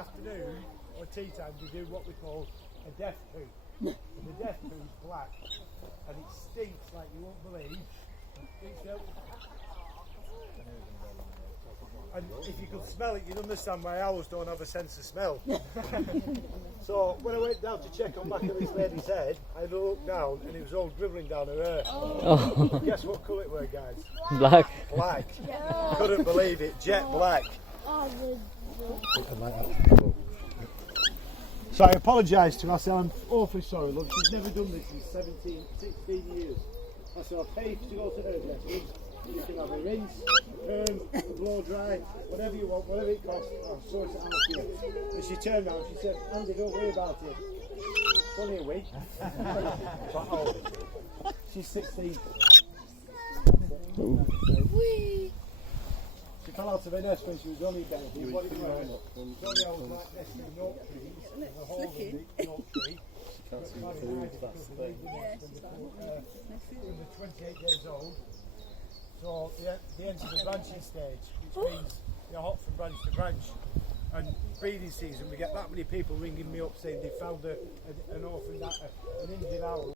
afternoon or tea time we do what we call a death poo. And the death poo is black and it stinks like you won't believe. And if you could smell it, you'd understand why owls don't have a sense of smell. So when I went down to check on back of this lady's head, I had a look down and it was all dribbling down her hair. Oh. Guess what colour it were, guys? Black. Black. Couldn't believe it, jet black. So I apologise to her. I said, I'm awfully sorry, love. She's never done this in 16 years. I said, I'll pay to go to her lessons. You can have a rinse, a perm, a blow dry, whatever you want, whatever it costs. I'll sort it out for you. And she turned around and she said, Andy, don't worry about it. It's only a week. She's 16. She fell out of her nest when she was only down. What it was, only I was like nesting in oak trees. There's a hole in the oak tree. She can't see the food, that's the thing. When they're 28 years old. So the end of the branching stage, which means you're hot from branch to branch. And breeding season, we get that many people ringing me up saying they found an orphan, an injured owl.